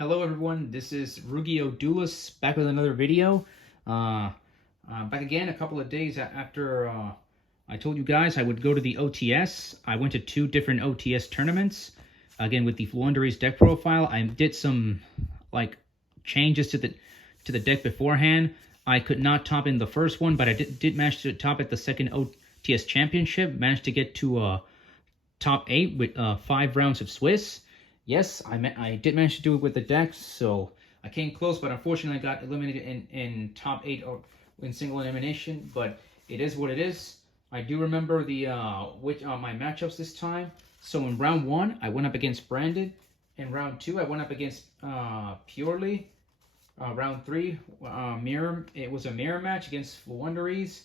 Hello everyone, this is Rugio Dulis back with another video. Back again a couple of days after I told you guys I would go to the OTS. I went to two different OTS tournaments. Again with the Floowandereeze deck profile. I did some changes to the deck beforehand. I could not top in the first one, but I did manage to top at the second OTS championship. Managed to get to top 8 with 5 rounds of Swiss. Yes, I did manage to do it with the deck, so I came close, but unfortunately I got eliminated in top 8 or in single elimination, but it is what it is. I do remember the my matchups this time. So in round 1, I went up against Brandon. In round 2, I went up against Purely. Round 3, it was a mirror match against Floowandereeze.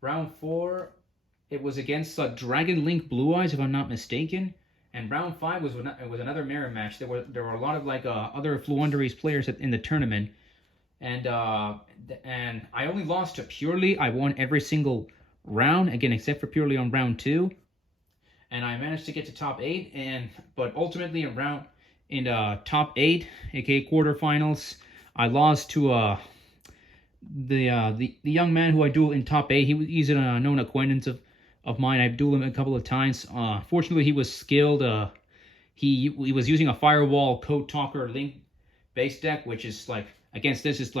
Round 4, it was against Dragon Link Blue Eyes, if I'm not mistaken. And round 5 was another mirror match. There were a lot of other Floowandereeze players in the tournament, and I only lost to Purely. I won every single round again except for Purely on round 2, and I managed to get to top 8. But ultimately in top 8, aka quarterfinals, I lost to the young man who I dueled in top 8. He's a known acquaintance of mine. I've dueled him a couple of times. Fortunately, he was skilled. He was using a Firewall Code Talker Link base deck, which is against this is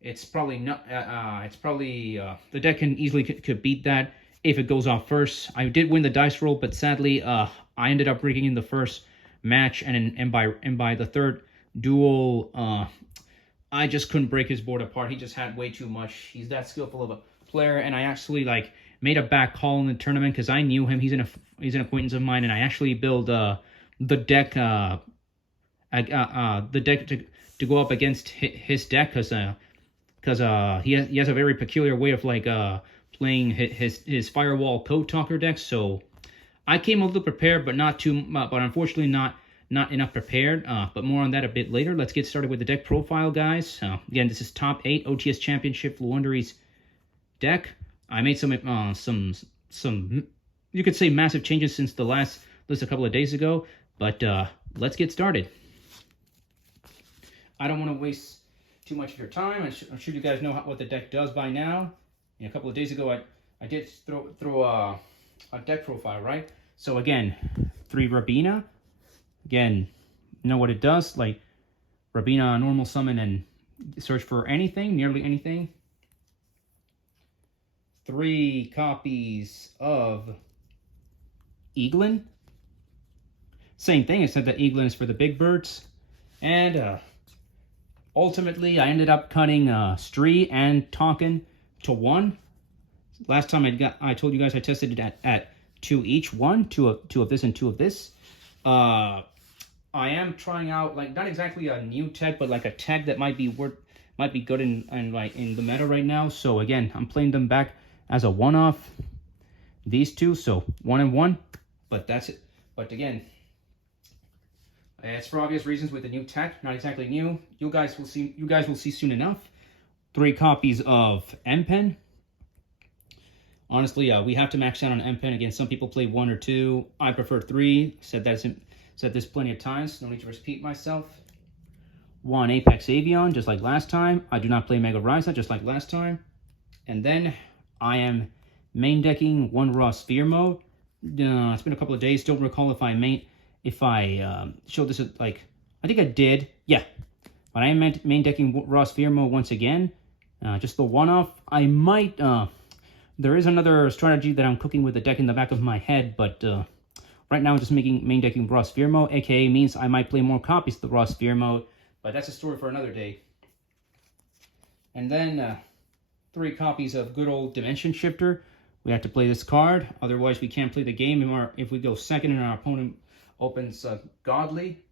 it's probably not. The deck can easily could beat that if it goes off first. I did win the dice roll, but sadly, I ended up breaking in the first match, and by the third duel, I just couldn't break his board apart. He just had way too much. He's that skillful of a player, and I actually made a back call in the tournament because I knew him. He's an acquaintance of mine, and I actually built the deck to go up against his deck because he has a very peculiar way of playing his Firewall Code Talker deck. So I came a little prepared, but unfortunately not enough prepared. But more on that a bit later. Let's get started with the deck profile, guys. Again, this is top 8 OTS Championship Floowandereeze deck. I made some you could say massive changes since the last list a couple of days ago, but let's get started. I don't want to waste too much of your time. I'm sure you guys know what the deck does by now. A couple of days ago, I did throw a deck profile, right? So again, 3 Rabina. Again, you know what it does? Rabina, normal summon and search for anything, nearly anything. 3 copies of Eaglin. Same thing, except that Eaglin is for the big birds. And ultimately, I ended up cutting Stree and Tonkin to 1. Last time I told you guys I tested it at 2 each. 2 of this and 2 of this. I am trying out not exactly a new tech, but a tech that might be good in the meta right now. So again, I'm playing them back as a one-off, these two, so 1 and 1, but that's it. But again, it's for obvious reasons with the new tech, not exactly new. You guys will see soon enough. 3 copies of M-Pen. Honestly, we have to max out on M-Pen. Again, some people play 1 or 2. I prefer 3. Said this plenty of times. No need to repeat myself. 1 Apex Avion, just like last time. I do not play Mega Ryza, just like last time. And then I am main decking 1 Raw Sphere mode. It's been a couple of days. Don't recall if I showed this I think I did. Yeah, but I am main decking Raw Sphere mode once again. Just the one-off. I might. There is another strategy that I'm cooking with the deck in the back of my head, but right now I'm just main decking Raw Sphere mode. AKA means I might play more copies of the Raw Sphere mode, but that's a story for another day. And then 3 copies of good old Dimension Shifter. We have to play this card, otherwise we can't play the game if we go second and our opponent opens Godly.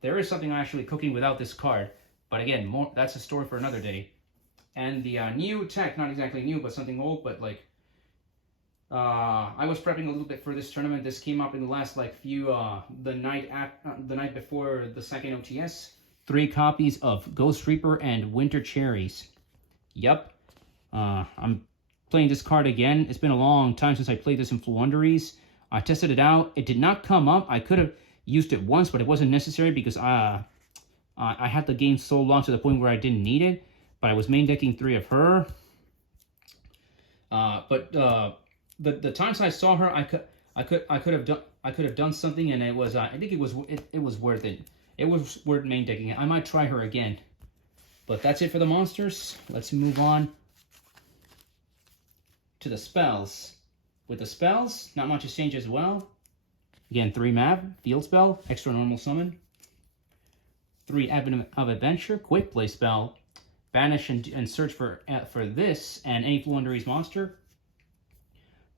There is something I'm actually cooking without this card, but again, that's a story for another day. And the new tech, not exactly new, but something old, but I was prepping a little bit for this tournament. This came up in the last the night before the second OTS. 3 copies of Ghost Reaper and Winter Cherries. Yep. I'm playing this card again. It's been a long time since I played this in Floowandereeze. I tested it out. It did not come up. I could have used it once, but it wasn't necessary because I had the game so long to the point where I didn't need it. But I was main decking 3 of her. The times I saw her, I could have done something, and it was I think it was worth it. It was worth main decking it. I might try her again. But that's it for the monsters. Let's move on to the spells. With the spells, not much has changed as well. Again, 3 Mav, Field Spell, Extra Normal Summon. 3 Advent of Adventure, Quick Play Spell. Banish and search for this and any Floowandereeze monster.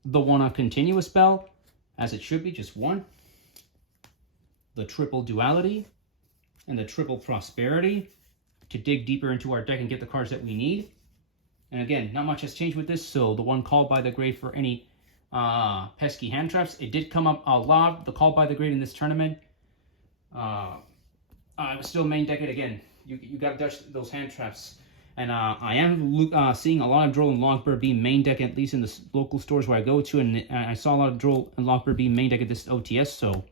The 1-off Continuous Spell, as it should be, just 1. The Triple Duality and the Triple Prosperity to dig deeper into our deck and get the cards that we need. And again, not much has changed with this, so the 1 Called by the Grave for any pesky hand traps. It did come up a lot, the Called by the Grave in this tournament. I was still main deck it again. You got to dodge those hand traps. And I am seeing a lot of Droll and Logbird being main deck, at least in the local stores where I go to, and I saw a lot of Droll and Logbird being main deck at this OTS, so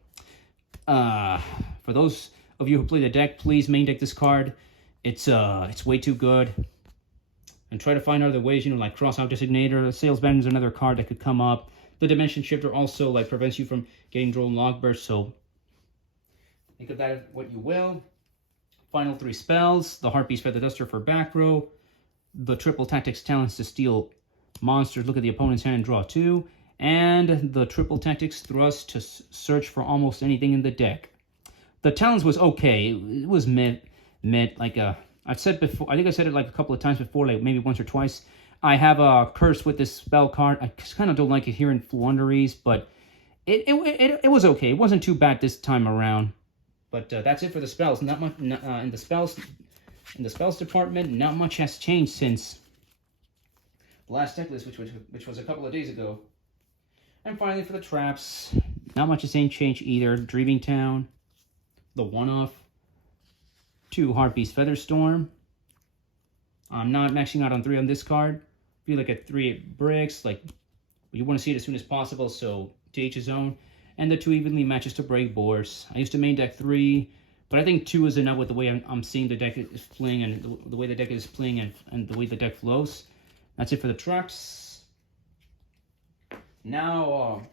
for those of you who play the deck, please main deck this card. It's way too good. And try to find other ways, like Crossout Designator, Sales Banner is another card that could come up. The Dimension Shifter also prevents you from getting Droll and Logbird, so think of that what you will. Final 3 spells, the Heartbeast Feather Duster for back row, the Triple Tactics Talents to steal monsters, look at the opponent's hand and draw 2, and the Triple Tactics Thrust to search for almost anything in the deck. The Talents was okay, it was mid, I've said before, I think I said it a couple of times before, maybe once or twice. I have a curse with this spell card. I just kind of don't like it here in Floowandereeze, but it was okay. It wasn't too bad this time around. But that's it for the spells. Not much in the spells department. Not much has changed since the last deck list, which was a couple of days ago. And finally for the traps, not much has changed either. Dreaming Town, the 1-off, 2 Heartbeast Featherstorm. I'm not maxing out on 3 on this card. Feel like at 3 bricks, you want to see it as soon as possible. So to each his own. And the 2 evenly matches to break boards. I used to main deck 3, but I think 2 is enough with the way I'm seeing the deck is playing and the way the deck is playing and the way the deck flows. That's it for the traps. Now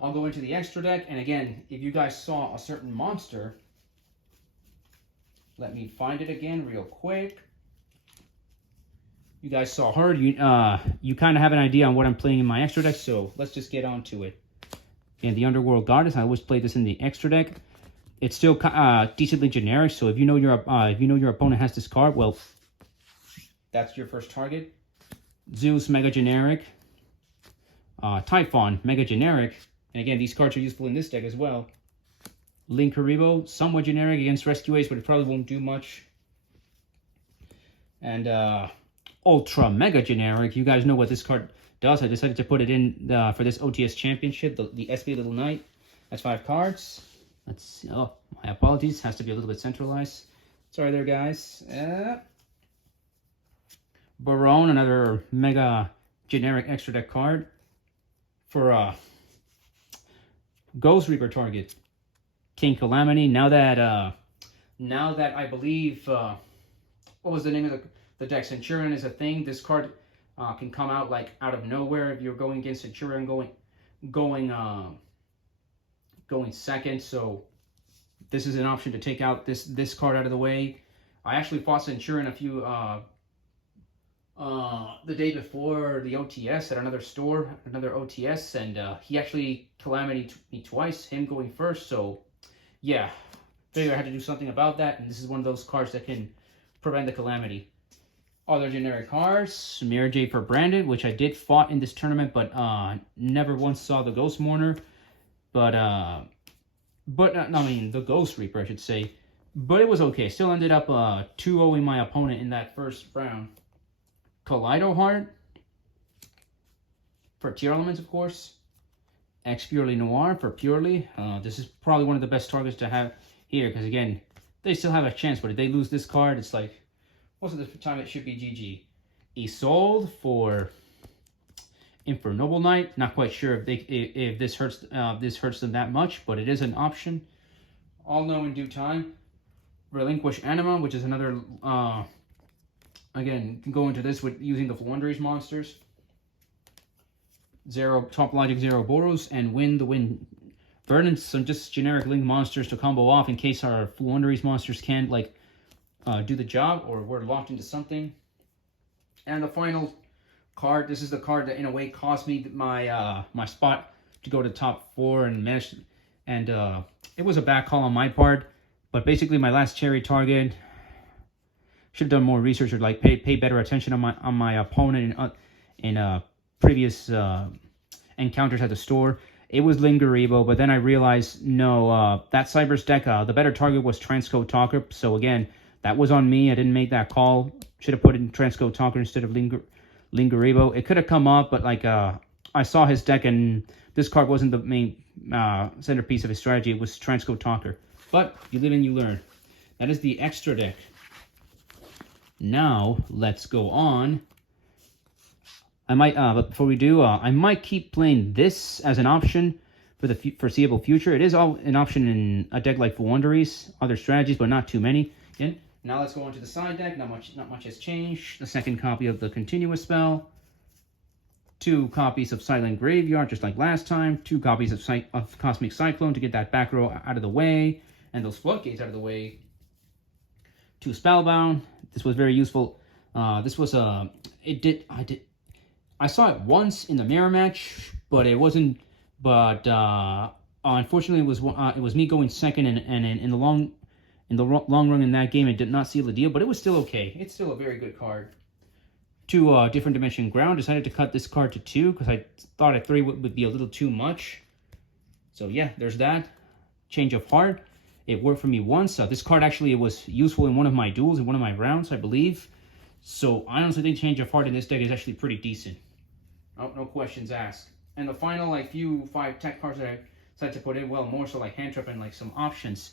I'll go into the extra deck. And again, if you guys saw a certain monster, let me find it again real quick. You guys saw her. You kind of have an idea on what I'm playing in my extra deck, so let's just get on to it. And the Underworld Goddess, I always play this in the extra deck. It's still decently generic, so if you know your opponent has this card, well, that's your first target. Zeus, mega generic. Typhon, mega generic. And again, these cards are useful in this deck as well. Link Haribo, somewhat generic against Rescue Ace, but it probably won't do much. And Ultra mega generic. You guys know what this card does. I decided to put it in for this OTS championship, the SP Little Knight. That's 5 cards. Let's see. Oh, my apologies. Has to be a little bit centralized. Sorry there, guys. Barone, another mega generic extra deck card for Ghost Reaper target. King Calamity. Now that I believe what was the name of the deck? Centurion is a thing. This card can come out out of nowhere if you're going against Centurion going second. So this is an option to take out this card out of the way. I actually fought Centurion a few the day before the OTS at another store, another OTS, and he actually Calamity me twice, him going first. So yeah, figured I had to do something about that, and this is one of those cards that can prevent the Calamity. Other generic cards, Mirror Jade for Brandon, which I did fought in this tournament, but never once saw the Ghost Mourner. But I mean, the Ghost Reaper, I should say. But it was okay. Still ended up 2-0ing my opponent in that first round. Kaleido Heart for Tier Elements, of course. X Purely Noir for Purely. This is probably one of the best targets to have here, because again, they still have a chance, but if they lose this card, it's like, most of the time it should be GG. Isolde for in for Noble Knight. Not quite sure if this hurts them that much, but it is an option. I'll know in due time. Relinquish Anima, which is another, again, can go into this with using the Floowandereeze monsters. Top Logic 0 Boros, and win Verdant, some just generic link monsters to combo off in case our Floowandereeze monsters can't, like, do the job, or we're locked into something. And the final card, this is the card that in a way cost me my my spot to go to top 4 and manage, and it was a bad call on my part. But basically, my last cherry target, should have done more research, or like pay better attention on my opponent in previous encounters at the store. It was Lingaribo, but then I realized no, that Cyber's deck, the better target was Transcode Talker. So again, that was on me. I didn't make that call. Should have put in Transcode Talker instead of Lingaribo. It could have come up, but like I saw his deck, and this card wasn't the main centerpiece of his strategy. It was Transcode Talker. But you live and you learn. That is the extra deck. Now, let's go on. I might, but before we do, I might keep playing this as an option for the foreseeable future. It is all an option in a deck like Floowandereeze, other strategies, but not too many. Again, now let's go on to the side deck. Not much has changed. The second copy of the Continuous Spell. 2 copies of Silent Graveyard, just like last time. 2 copies of Cosmic Cyclone to get that back row out of the way, and those floodgates out of the way. 2 Spellbound. This was very useful. This was I saw it once in the mirror match, but it wasn't. But unfortunately, it was me going second, and in the long run in that game, it did not seal the deal. But it was still okay. It's still a very good card. 2 different dimension ground. Decided to cut this card to 2 because I thought a 3 would be a little too much. So yeah, there's that. Change of heart. It worked for me once. This card actually was useful in one of my duels, in one of my rounds, I believe. So I honestly think Change of Heart in this deck is actually pretty decent. Oh, no questions asked. And the final, like, 5 tech cards that I decided to put in, well, more so like hand trap and like some options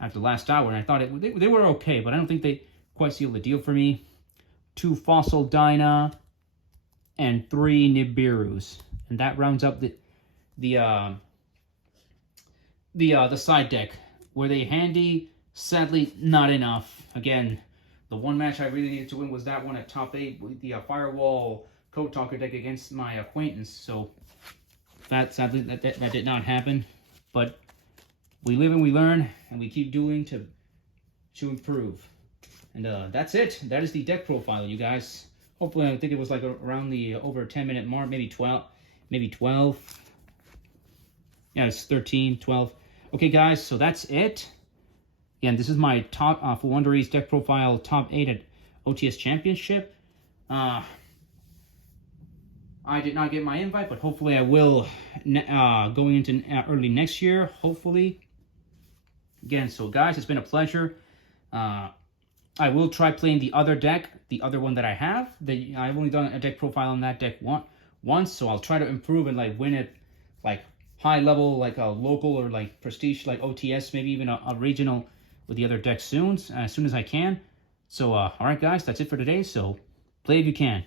after the last hour. And I thought they were okay, but I don't think they quite sealed the deal for me. 2 Fossil Dyna and 3 Nibiru's, and that rounds up the side deck. Were they handy? Sadly, not enough. Again, the one match I really needed to win was that one at top 8 with the Firewall Code Talker deck against my acquaintance. So sadly that did not happen. But we live and we learn, and we keep dueling to improve. And that's it. That is the deck profile, you guys. Hopefully, I think it was like around the over 10-minute mark, maybe 12. Yeah, it's 13, 12. Okay, guys, so that's it. Again, this is my top Floowandereeze deck profile, top 8 at OTS Championship. I did not get my invite, but hopefully I will going into early next year, hopefully. Again, so guys, it's been a pleasure. I will try playing the other deck, the other one that I have. I've only done a deck profile on that deck once, so I'll try to improve and like win it like high level, like a local or like prestige, like OTS, maybe even a regional with the other deck soon, as soon as I can. So, all right, guys, that's it for today. So, play if you can.